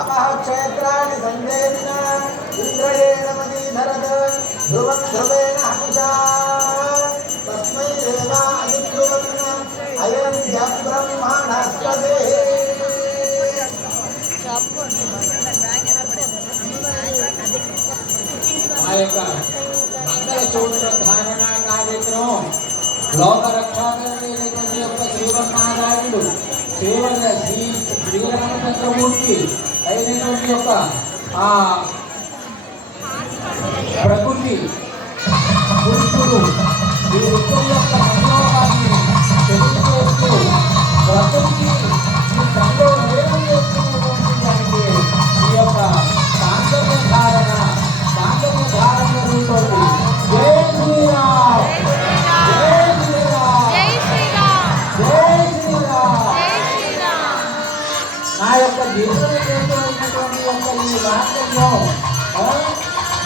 अपः क्षेत्राणि सञ्जयेन इन्द्रयेण मदीधरत् ध्रुवं ध्रुवेण हविषा तस्मै देवादिध्रुवन् अयं ब्रह्मणस्पते ఆ యొక్క మంగళ సూత్ర ధారణ కార్యక్రమం లోక రక్షాకరణమైనటువంటి యొక్క శ్రీమన్నారాయణుడు శ్రీరామచంద్రమూర్తి అయినటువంటి యొక్క ఆ ప్రకృతి పురుషుడు ఈ వృత్తుల యొక్క మనోభావాన్ని తెలియజేస్తూ ప్రకృతి ఈ తనలో వేరు చేస్తున్నటువంటి దానికి ఈ యొక్క సాంగత్య ధారణ జరుగుతుంది. జై శ్రీరామ్, జై శ్రీరామ్, జై శ్రీరామ్, జై శ్రీరామ్. నా యొక్క జీవితమైనటువంటి యొక్క ఈ మార్గంలో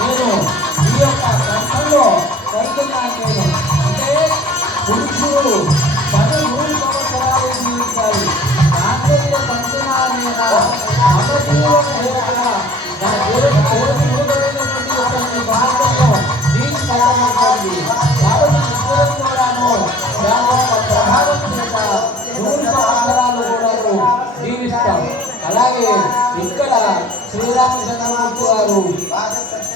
నేను ఈ యొక్క కష్టంలో పడుతున్నాను. నేను అంటే పురుషుడు 13 సంవత్సరాలు జీవించాలి. ఆంతర్య పంచనామైన సమజీవన హేతుగా నా జీవితమైనటువంటి యొక్క మార్గంలో దీని కలగబడుతుంది. కాబట్టి ఇద్దరం కూడాను దాని యొక్క ప్రభావం చేత 100 సంవత్సరాలు కూడాను జీవిస్తాం. అలాగే ఇక్కడ శ్రీరామచంద్రమూర్తి వారు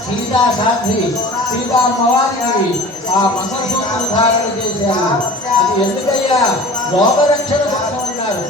సీతా సాధ్వి సీతామ్మవారికి ఆ మంగళసూత్ర ధారణ చేశారు. అది ఎందుకయ్యా లోకరక్షణ కోసం ఉన్నారు.